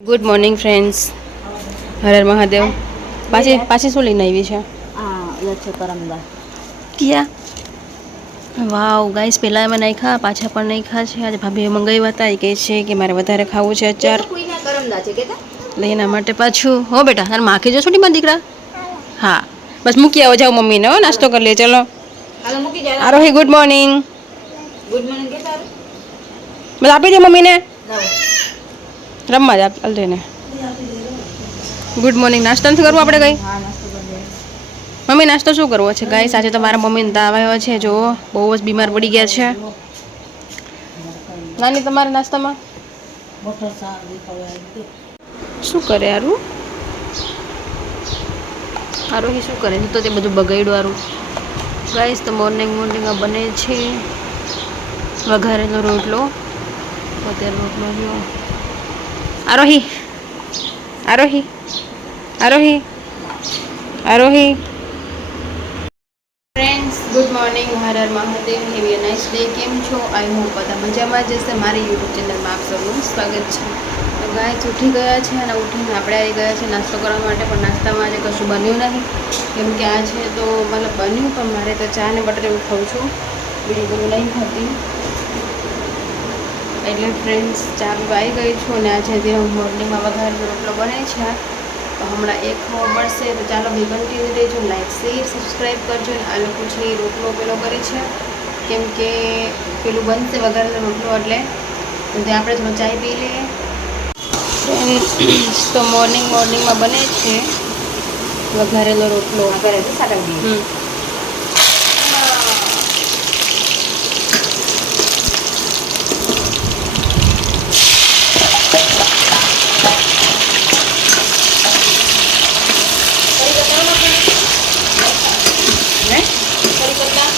Good morning friends Har Mahadev. પાછી પાછી શું લઈને આવી છે? આ પરમદા ક્યાં વાવ ગાઈસ પહેલાં એમાં નાખ્યા પાછા પણ નાખ્યા છે. આજે ભાભીએ મંગાવ્યા હતા. એ કહે છે કે મારે વધારે ખાવું છે અચાર. એટલે એના માટે પાછું. હો બેટા તારે માખી જો ને મારા દીકરા. હા. બસ મૂકી આવો જાઓ મમ્મીને હો નાસ્તો કરી લે ચલો. આરો હે Aarohi good morning good morning બસ આપી દે મમ્મીને. રમવા જ આપ ગુડ મોર્નિંગ નાસ્તો નથી કરવું આપણે કંઈ? મમ્મી નાસ્તો શું કરવો છે? ગાઈસ આજે તો મારા મમ્મીને તાવ આવ્યો છે જો બહુ જ બીમાર પડી ગયા છે. નાની તમારા નાસ્તામાં? શું કરે આરું આરોહી શું કરે? છે તો તે બધું બગાડ્યું આરું ગાઈસ તો મોર્નિંગ મોર્નિંગમાં બને છે. વઘારેલો રોટલો. અત્યારે રોટલો જો Aarohi Aarohi Aarohi Aarohi friends good morning Har Har Mahadev have a nice day કેમ છો આઈ હોપ બધા મજામાં જ હશે. મારી યુટ્યુબ ચેનલમાં આપ સૌનું સ્વાગત છે. ગાય ઉઠી ગયા છે અને ઉઠીને આપણે આવી ગયા છે નાસ્તો કરવા માટે, પણ નાસ્તામાં આજે કશું બન્યું નહીં. કેમ કે આ છે તો, મતલબ બન્યું, પણ મારે તો ચા ને બટર એવું ખાઉં છું. બીજું બધું નહીં ખાતી. એટલે ફ્રેન્ડ્સ ચા પીવા આવી ગઈ છું અને આજે જે મોર્નિંગમાં વઘારેલો રોટલો બને છે, તો હમણાં એક પડશે તો ચાલો બી કન્ટિન્યુ રહેજો લાઈક શેર સબસ્ક્રાઈબ કરજો અને આ લોકો છે એ રોટલો પેલો કરે છે. કેમ કે પેલું બનશે વઘારેલો રોટલો એટલે. તે આપણે થોડો ચાય પી લઈએ. ફ્રેન્ડ્સ તો મોર્નિંગ મોર્નિંગમાં બને છે. વઘારેલો રોટલો કરે છે ફરી કરતા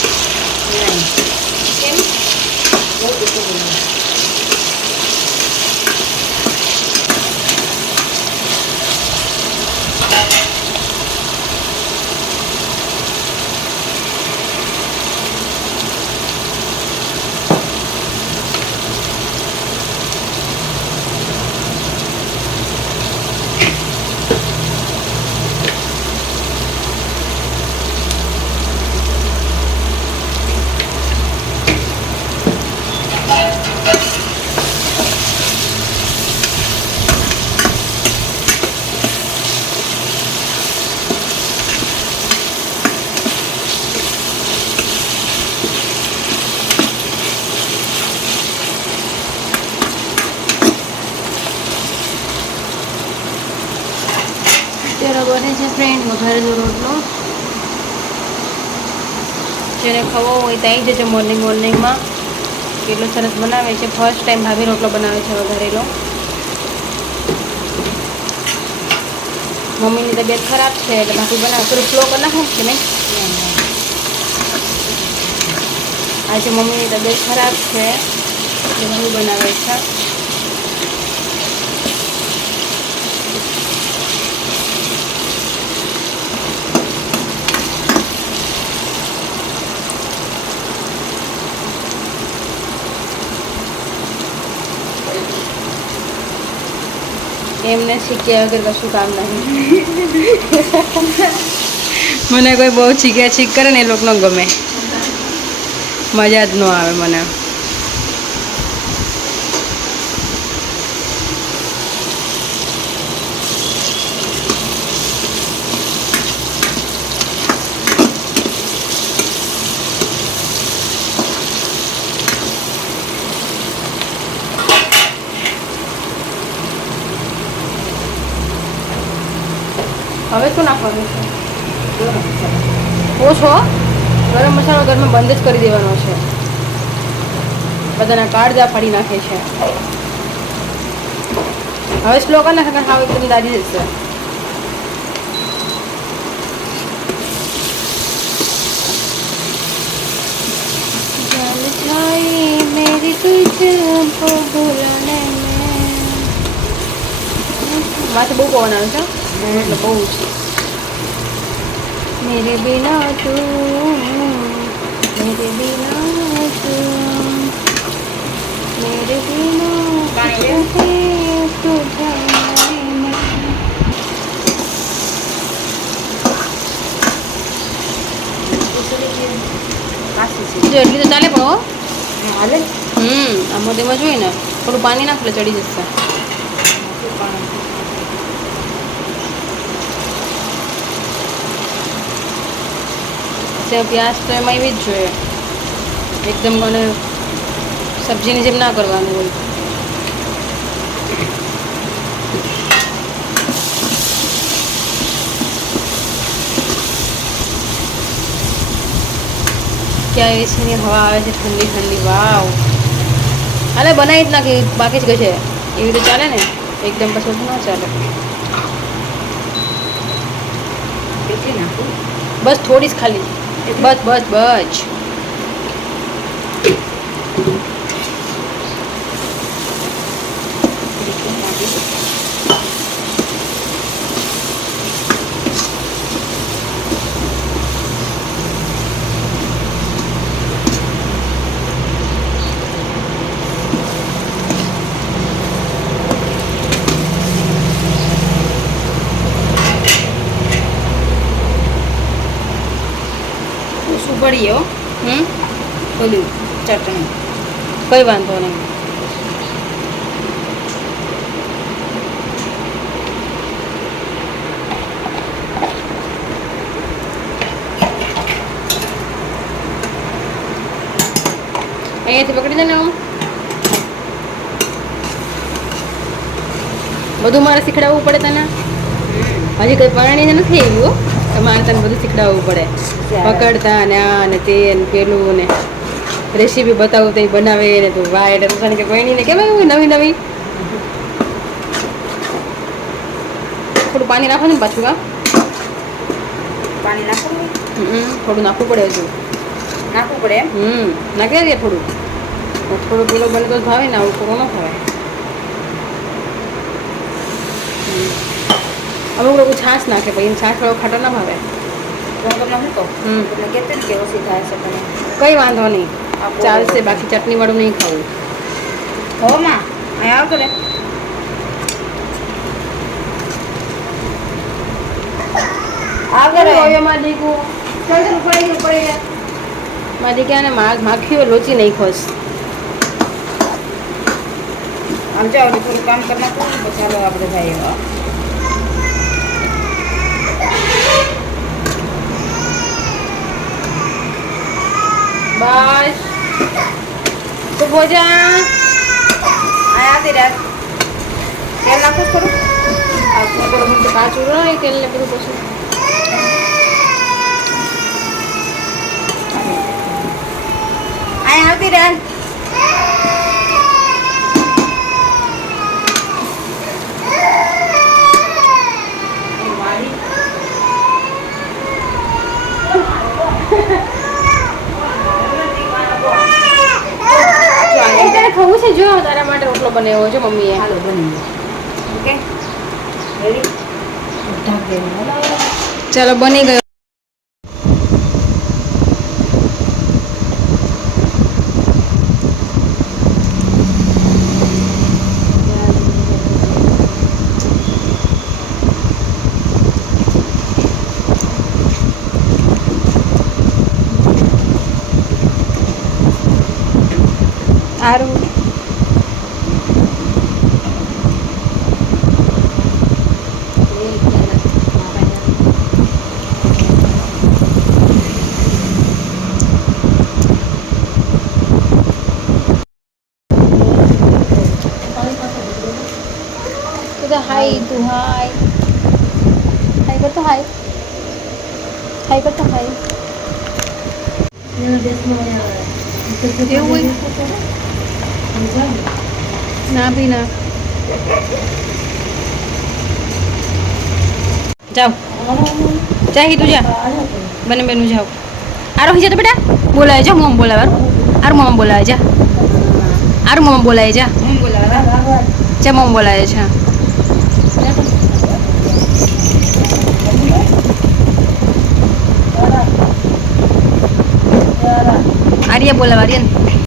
વઘારેલો રોટલો. જેને ખવો હોય તો આવી જજો મોર્નિંગ મોર્નિંગમાં કેટલો સરસ બનાવે છે. ફર્સ્ટ ટાઈમ ભાભી રોટલો બનાવે છે વઘારેલો. મમ્મીની તબિયત ખરાબ છે એટલે ભાભી બનાવે. થોડું ફ્લો કરી નાખું કે નહીં? આજે મમ્મીની તબિયત ખરાબ છે. એટલે ભાભી બનાવે છે. એમને શીખ્યા વગર કશું કામ નહીં. મને કોઈ બહુ ચીક્યા છીક કરે ને એ લોકોનો ગમે. મજા જ ન આવે મને. હવે શું નાખવાનું છે? ઓછો ગરમ મસાલો ઘરમાં બંધ જ કરી દેવાનો છે. બધાના કાળજા ફાડી નાખે છે. હવે સ્લો કરી નાખે હા એકદમ દારી જશે. માથે બહુ પવન આવે છે બહુ એટલે બહુ છે. મેરે બિના મેરે બિના મેરે બિના તો ચાલે પણ હમ આ મોઢેમાં જોઈ ને થોડું પાણી નાખલે ચડી જશે. સેવ અભ્યાસ તો એમાં એવી જ જોઈએ. એકદમ મને સબ્જીની જેમ ના કરવાનું હોય. ક્યાં એસીની હવા આવે છે ઠંડી ઠંડી વાવ. હાલે બનાવી જ નાખી બાકી જ છે. એવી રીતે ચાલે ને એકદમ પછી ના ચાલે. બસ થોડી જ ખાલી. બસ બસ બસ. Thank નાખી શું પડી હો. હમ? ઓલું ચટણી. કઈ વાંધો નહીં. અહીંયાથી પકડી દે આમ બધું મારે શીખડાવવું પડે તને? હજી કઈ પરણી નથી આવ્યું તમારે તને બધું શીખડાવવું પડે. પકડતા ને આ ને તે ને પેલું ને રેસીપી બતાવું તો બનાવે ને તું વાય એટલે તું કે કોઈ ને કેમ આવ્યું નવી નવી? થોડું પાણી નાખવાનું ને પાછું કા પાણી નાખો થોડું નાખવું પડે હજુ. નાખવું પડે હમ નાખી દે થોડું. થોડું પેલો બને તો ભાવે ને આવું થોડું ન ભાવે. અમુક લોકો છાશ નાખે પછી છાશ વાળો ખાટો ના ભાવે. તો હું તમને શું કહું? હમ. તમને ને કે ઓછી થાય છે તમે કઈ વાંધો નહીં. ચાલશે બાકી ચટણી વાળું નહીં ખાવું. હો માં અહીંયા આવતો રે આવતો રે મારી ક્યાં ને માગ માખીઓ લોચી નહીં ખોશ. આમ જાઓ થોડું કામ કરી નાખો ચાલો આપણે જઈએ બસ. તો ભોજા અહીંયા આવતી રાત. તેલ નાખું થોડું. આ પેલો મોટો કાચું રહે તેલ ને બધું પછી. અહીંયા આવતી રાત એ તારે જો તારા માટે રોટલો બનાવ્યો છે મમ્મીએ. હાલો બની ઓકે? ચાલો બની ગયો. તું હાય તું હાય હાય કરતો હાય હાય કરતો હાય એવું હોય ના બી ના જાઓ જા તું જા બને બેનું જાઓ આરો હી જા તો બેટા બોલાય જા મોમ બોલાવે આર મોમ બોલાય જા આર મોમ બોલાય જા હું બોલાવા જા મોમ બોલાય છે આર્ય બોલાવ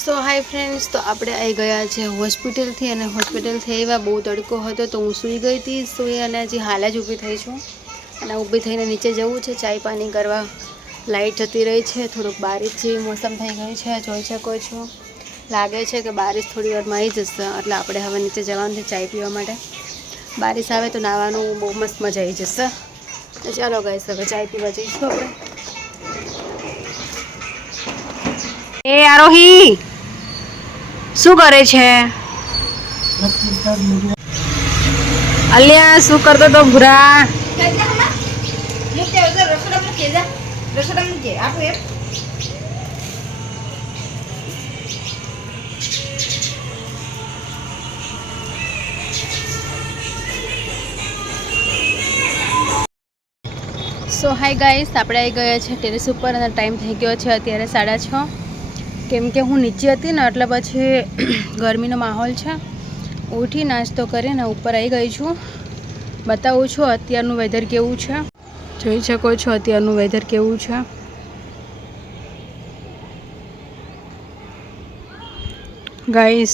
સો હાય ફ્રેન્ડ્સ તો આપણે આવી ગયા છે હોસ્પિટલથી અને હોસ્પિટલથી આવ્યા બહુ તડકો હતો તો હું સૂઈ ગઈ હતી, સૂઈ અને હજી હાલ જ ઊભી થઈ છું. અને ઊભી થઈને નીચે જવું છે, ચાય પાણી કરવા. લાઇટ જતી રહી છે, થોડુંક બારિશ જેવી મોસમ થઈ ગઈ છે, જોઈ શકો છો. લાગે છે કે બારિશ થોડી વારમાં આવી જશે, એટલે આપણે હવે નીચે જવાનું છે ચાય પીવા માટે. બારિશ આવે તો નાહવાનું બહુ મસ્ત મજા આવી જશે. ચાલો ગાઈસ હવે ચાય પીવા જઈશું આપણે. એ આરોહી, શું કરે છે? અલ્યા, શું કરતો તો ભૂરા? સો હાય ગાઈસ આપણે આવી ગયા છે ટેરેસ ઉપર અને ટાઈમ થઈ ગયો છે અત્યારે સાડા છ. કેમ કે હું નીચે હતી ને એટલે પછી ગરમીનો માહોલ છે. ઉઠી નાસ્તો કરીને ઉપર આવી ગઈ છું. બતાવું છું અત્યારનું વેધર કેવું છે. જોઈ શકો છો અત્યારનું વેધર કેવું છે. ગાઈસ